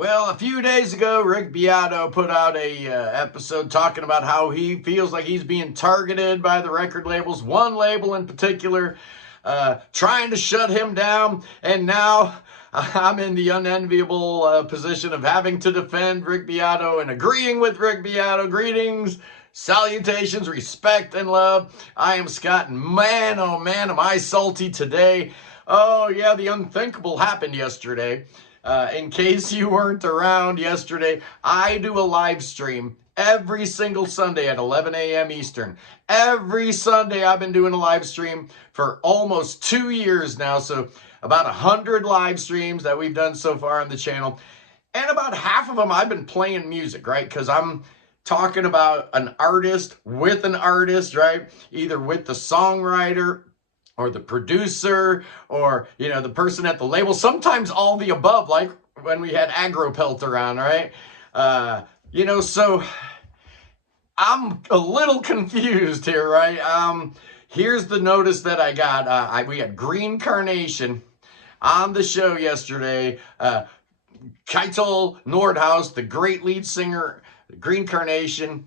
Well, a few days ago, Rick Beato put out a episode talking about how he feels like he's being targeted by the record labels, one label in particular, trying to shut him down. And now I'm in the unenviable position of having to defend Rick Beato and agreeing with Rick Beato. Greetings, salutations, respect, and love. I am Scott, and man, oh man, am I salty today. Oh yeah, the unthinkable happened yesterday. In case you weren't around yesterday, I do a live stream every single Sunday at 11 a.m. Eastern. Every Sunday I've been doing a live stream for almost 2 years now. So about 100 live streams that we've done so far on the channel. And about half of them I've been playing music, right? Because I'm talking about an artist with an artist, right? Either with the songwriter or the producer, or, the person at the label, sometimes all the above, like when we had Agropelter on, right? So I'm a little confused here, right? Here's the notice that I got. We had Green Carnation on the show yesterday. Keitel Nordhaus, the great lead singer, Green Carnation,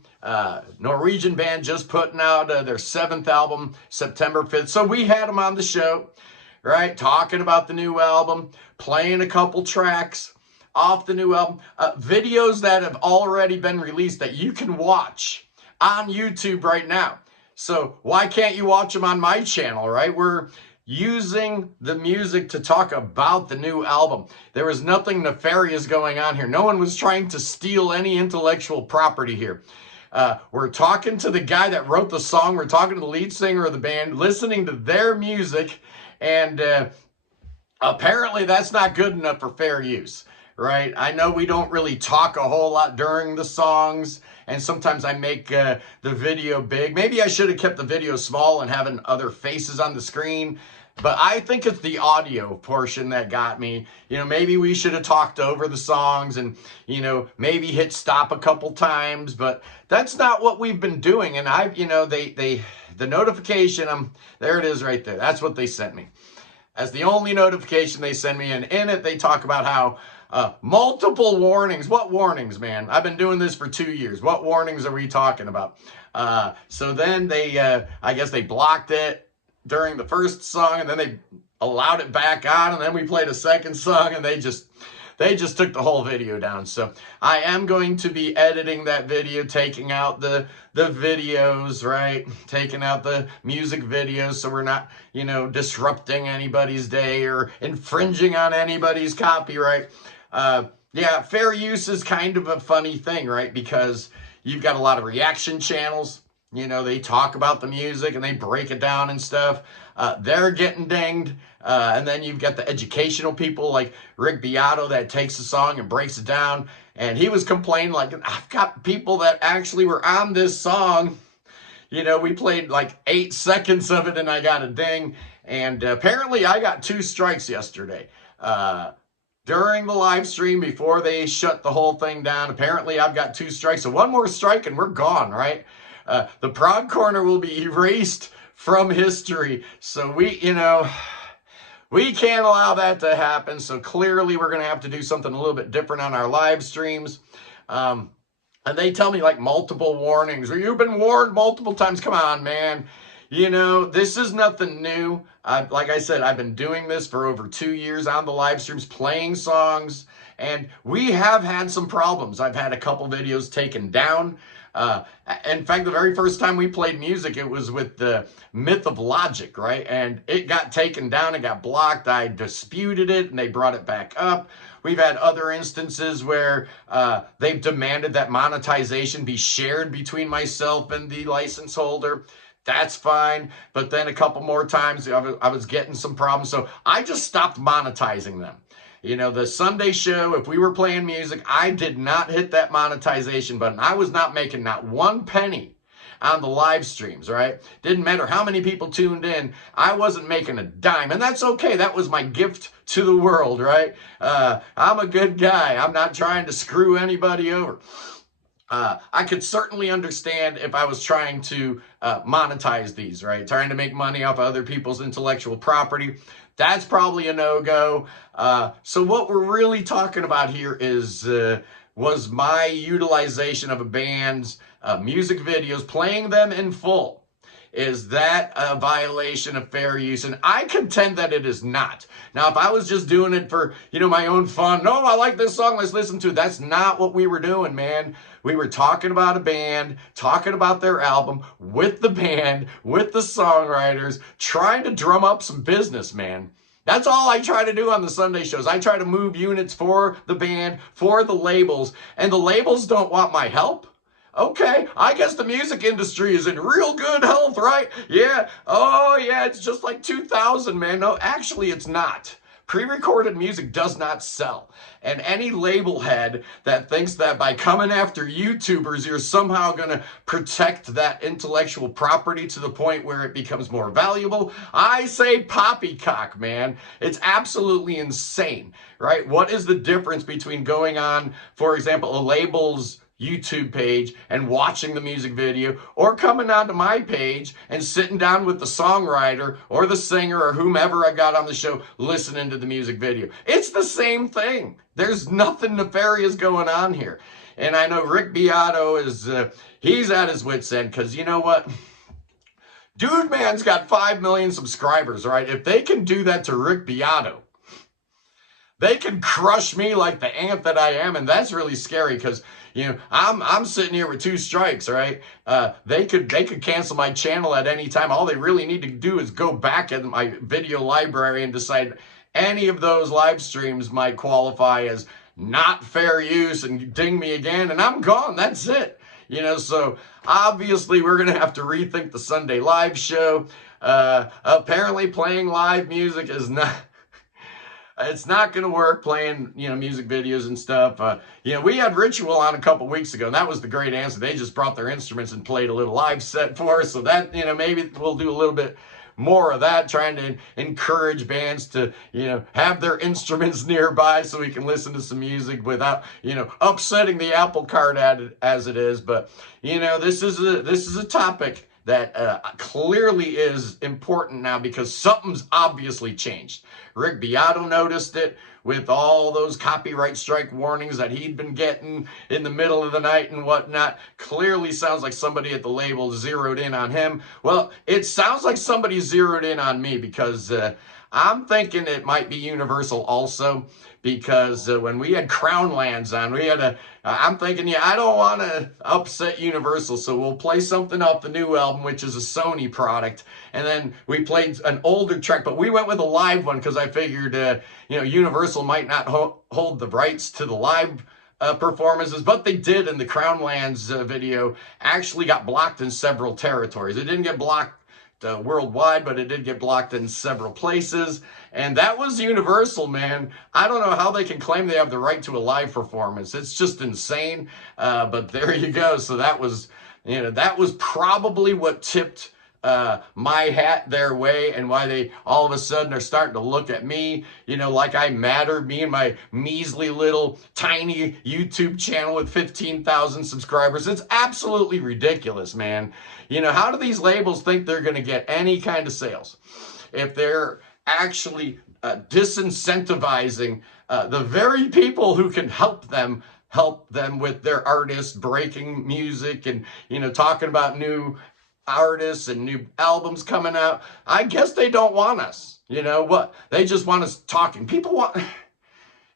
Norwegian band, just putting out their 7th album, September 5th. So we had them on the show, right? Talking about the new album, playing a couple tracks off the new album, videos that have already been released that you can watch on YouTube right now. So why can't you watch them on my channel, right? We're using the music to talk about the new album. There was nothing nefarious going on here. No one was trying to steal any intellectual property here. We're talking to the guy that wrote the song. We're talking to the lead singer of the band, listening to their music, and apparently that's not good enough for fair use, right? I know we don't really talk a whole lot during the songs, and sometimes I make the video big. Maybe I should have kept the video small and having other faces on the screen, but I think it's the audio portion that got me. Maybe we should have talked over the songs and, maybe hit stop a couple times, but that's not what we've been doing. And the notification, there it is right there. That's what they sent me. That's the only notification they send me, and in it they talk about how multiple warnings. What warnings, man? I've been doing this for 2 years. What warnings are we talking about? So then they, I guess they blocked it during the first song, and then they allowed it back on, and then we played a second song, and they just took the whole video down. So I am going to be editing that video, taking out the videos, right? Taking out the music videos so we're not, disrupting anybody's day or infringing on anybody's copyright. Yeah, fair use is kind of a funny thing, right? Because you've got a lot of reaction channels. They talk about the music and they break it down and stuff. They're getting dinged. And then you've got the educational people like Rick Beato that takes the song and breaks it down. And he was complaining, like, I've got people that actually were on this song. We played like 8 seconds of it and I got a ding. And apparently I got 2 strikes yesterday. During the live stream, before they shut the whole thing down, apparently I've got 2 strikes. So one more strike and we're gone, right? The Prog Corner will be erased from history. So we can't allow that to happen. So clearly we're going to have to do something a little bit different on our live streams. And they tell me like multiple warnings, or you've been warned multiple times. Come on, man. This is nothing new. Like I said, I've been doing this for over 2 years on the live streams, playing songs, and we have had some problems. I've had a couple videos taken down. In fact, the very first time we played music, it was with the Myth of Logic, right? And it got taken down, it got blocked. I disputed it and they brought it back up. We've had other instances where they've demanded that monetization be shared between myself and the license holder. That's fine. But then a couple more times I was getting some problems. So I just stopped monetizing them. The Sunday show, if we were playing music, I did not hit that monetization button. I was not making not 1 penny on the live streams, right? Didn't matter how many people tuned in. I wasn't making a dime, and that's okay. That was my gift to the world, right? I'm a good guy. I'm not trying to screw anybody over. I could certainly understand if I was trying to monetize these, right? Trying to make money off of other people's intellectual property. That's probably a no-go. So what we're really talking about here is was my utilization of a band's music videos, playing them in full. Is that a violation of fair use? And I contend that it is not. Now, if I was just doing it for, my own fun, no, I like this song, let's listen to it. That's not what we were doing, man. We were talking about a band, talking about their album, with the band, with the songwriters, trying to drum up some business, man. That's all I try to do on the Sunday shows. I try to move units for the band, for the labels, and the labels don't want my help. Okay, I guess the music industry is in real good health, right? Yeah, oh yeah, it's just like 2000, man. No, actually it's not. Pre-recorded music does not sell. And any label head that thinks that by coming after YouTubers, you're somehow going to protect that intellectual property to the point where it becomes more valuable, I say poppycock, man. It's absolutely insane, right? What is the difference between going on, for example, a label's YouTube page and watching the music video, or coming onto my page and sitting down with the songwriter or the singer or whomever I got on the show listening to the music video? It's the same thing. There's nothing nefarious going on here. And I know Rick Beato is, he's at his wit's end, because you know what? Dude man's got 5 million subscribers, right? If they can do that to Rick Beato, they can crush me like the ant that I am, and that's really scary because, I'm sitting here with 2 strikes, right? They could cancel my channel at any time. All they really need to do is go back in my video library and decide any of those live streams might qualify as not fair use and ding me again, and I'm gone. That's it. So obviously we're going to have to rethink the Sunday live show. Apparently playing live music is not... It's not going to work, playing, music videos and stuff. We had Ritual on a couple weeks ago, and that was the great answer. They just brought their instruments and played a little live set for us. So that, maybe we'll do a little bit more of that, trying to encourage bands to, have their instruments nearby so we can listen to some music without, upsetting the apple cart as it is. But, this is a topic that clearly is important now because something's obviously changed. Rick Beato noticed it with all those copyright strike warnings that he'd been getting in the middle of the night and whatnot. Clearly sounds like somebody at the label zeroed in on him. Well, it sounds like somebody zeroed in on me because I'm thinking it might be Universal also, because when we had Crown Lands on, we had I'm thinking, I don't want to upset Universal, so we'll play something off the new album, which is a Sony product, and then we played an older track, but we went with a live one because I figured, Universal might not hold the rights to the live performances, but they did, and the Crown Lands video actually got blocked in several territories. It didn't get blocked worldwide, but it did get blocked in several places, and that was Universal, man. I don't know how they can claim they have the right to a live performance. It's just insane, but there you go. So that was probably what tipped my hat their way, and why they all of a sudden are starting to look at me, like I matter, me and my measly little tiny YouTube channel with 15,000 subscribers. It's absolutely ridiculous, man. How do these labels think they're going to get any kind of sales if they're actually disincentivizing the very people who can help them with their artists breaking music and, talking about new artists and new albums coming out? I guess they don't want us. What? They just want us talking. People want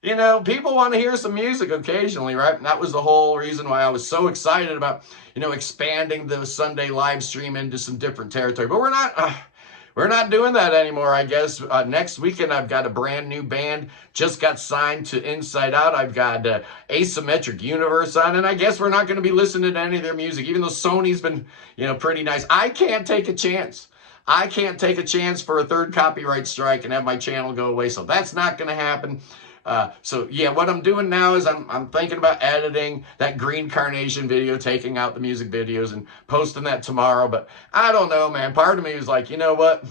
to hear some music occasionally, right? And that was the whole reason why I was so excited about, expanding the Sunday live stream into some different territory. But we're not doing that anymore, I guess. Next weekend, I've got a brand new band, just got signed to Inside Out. I've got Asymmetric Universe on, and I guess we're not going to be listening to any of their music, even though Sony's been, pretty nice. I can't take a chance. I can't take a chance for a third copyright strike and have my channel go away, so that's not going to happen. So yeah, what I'm doing now is I'm thinking about editing that Green Carnation video, taking out the music videos and posting that tomorrow. But I don't know, man. Part of me is like, you know what?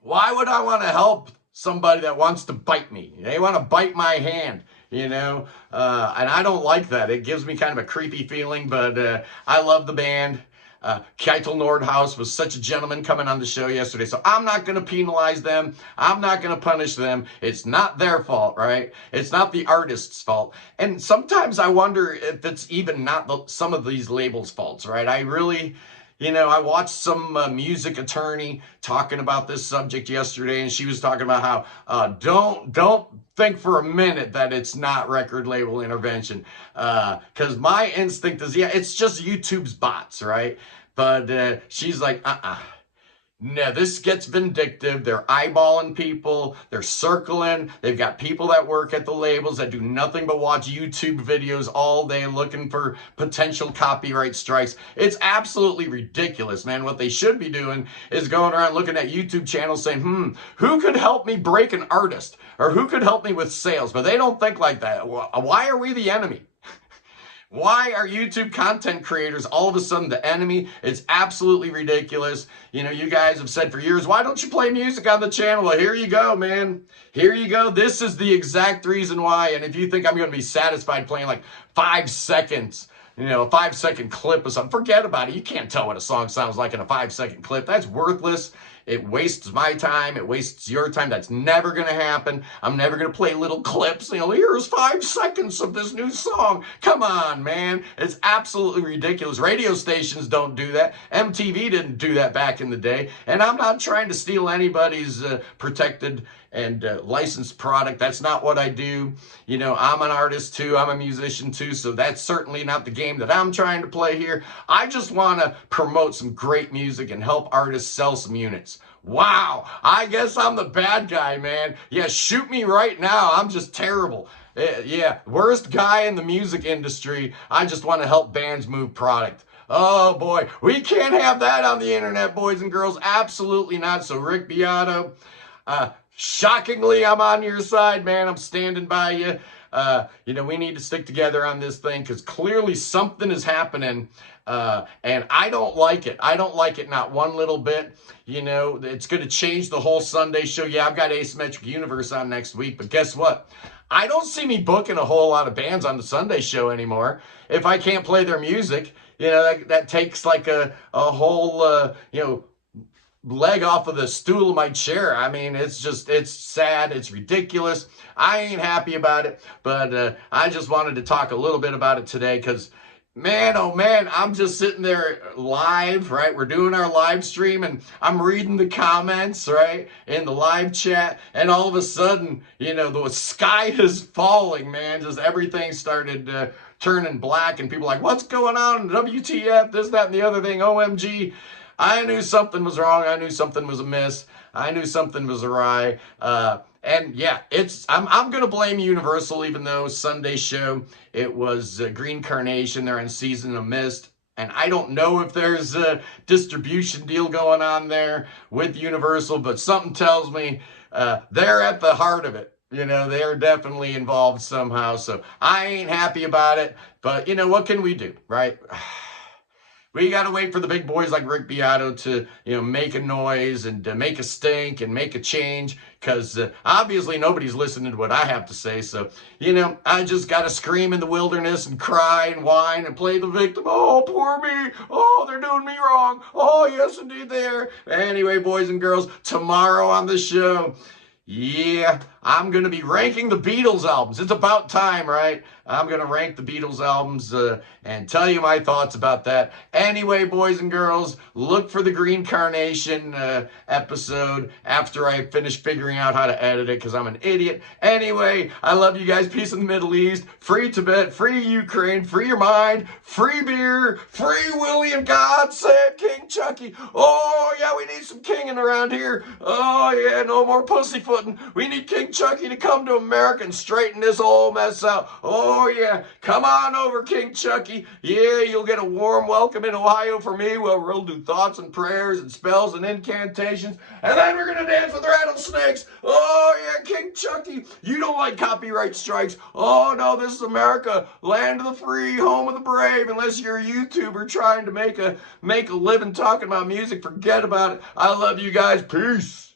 Why would I want to help somebody that wants to bite me? They want to bite my hand, and I don't like that. It gives me kind of a creepy feeling, but I love the band. Keitel Nordhaus was such a gentleman coming on the show yesterday. So I'm not going to penalize them. I'm not going to punish them. It's not their fault, right? It's not the artist's fault. And sometimes I wonder if it's even not some of these labels' faults, right? I really... I watched some music attorney talking about this subject yesterday, and she was talking about how don't think for a minute that it's not record label intervention, because my instinct is, yeah, it's just YouTube's bots, right? But she's like, no, this gets vindictive. They're eyeballing people. They're circling. They've got people that work at the labels that do nothing but watch YouTube videos all day looking for potential copyright strikes. It's absolutely ridiculous, man. What they should be doing is going around looking at YouTube channels saying, who could help me break an artist? Or who could help me with sales? But they don't think like that. Why are we the enemy? Why are YouTube content creators all of a sudden the enemy? It's absolutely ridiculous. You guys have said for years, why don't you play music on the channel? Well, here you go, man. Here you go. This is the exact reason why. And if you think I'm going to be satisfied playing like 5 seconds, a 5-second clip or something, forget about it. You can't tell what a song sounds like in a 5-second clip. That's worthless. It wastes my time. It wastes your time. That's never going to happen. I'm never going to play little clips. Here's 5 seconds of this new song. Come on, man. It's absolutely ridiculous. Radio stations don't do that. MTV didn't do that back in the day. And I'm not trying to steal anybody's protected and licensed product. That's not what I do. I'm an artist too. I'm a musician too. So that's certainly not the game that I'm trying to play here. I just want to promote some great music and help artists sell some units. Wow, I guess I'm the bad guy, man. Yeah, shoot me right now. I'm just terrible. Yeah, worst guy in the music industry. I just want to help bands move product. Oh boy, we can't have that on the internet, boys and girls. Absolutely not. So Rick Beato, shockingly, I'm on your side, man. I'm standing by you. We need to stick together on this thing because clearly something is happening, and I don't like it. I don't like it not one little bit. It's going to change the whole Sunday show. Yeah, I've got Asymmetric Universe on next week, but guess what? I don't see me booking a whole lot of bands on the Sunday show anymore. If I can't play their music, that takes like a whole, leg off of the stool of my chair. I mean, it's sad. It's ridiculous. I ain't happy about it, but I just wanted to talk a little bit about it today because, man, oh man, I'm just sitting there live, right? We're doing our live stream and I'm reading the comments, right, in the live chat, and all of a sudden, the sky is falling, man. Just everything started turning black and people are like, what's going on? WTF, this, that, and the other thing, OMG. I knew something was wrong. I knew something was amiss. I knew something was awry. And yeah, I'm going to blame Universal, even though Sunday show, it was Green Carnation. They're in Season of Mist. And I don't know if there's a distribution deal going on there with Universal, but something tells me they're at the heart of it. They're definitely involved somehow. So I ain't happy about it. But, what can we do, right? We got to wait for the big boys like Rick Beato to, make a noise and make a stink and make a change because obviously nobody's listening to what I have to say. So, I just got to scream in the wilderness and cry and whine and play the victim. Oh, poor me. Oh, they're doing me wrong. Oh, yes, indeed they are. Anyway, boys and girls, tomorrow on the show, yeah, I'm going to be ranking the Beatles albums. It's about time, right? I'm going to rank the Beatles albums and tell you my thoughts about that. Anyway, boys and girls, look for the Green Carnation episode after I finish figuring out how to edit it because I'm an idiot. Anyway, I love you guys. Peace in the Middle East. Free Tibet. Free Ukraine. Free your mind. Free beer. Free William. God save King Chucky. Oh, yeah, we need some kinging around here. Oh, yeah, no more pussyfooting. We need King Chucky to come to America and straighten this whole mess out. Oh, yeah. Come on over, King Chucky. Yeah, you'll get a warm welcome in Ohio for me where we'll do thoughts and prayers and spells and incantations. And then we're going to dance with rattlesnakes. Oh, yeah, King Chucky. You don't like copyright strikes. Oh, no, this is America. Land of the free, home of the brave. Unless you're a YouTuber trying to make a living talking about music, forget about it. I love you guys. Peace.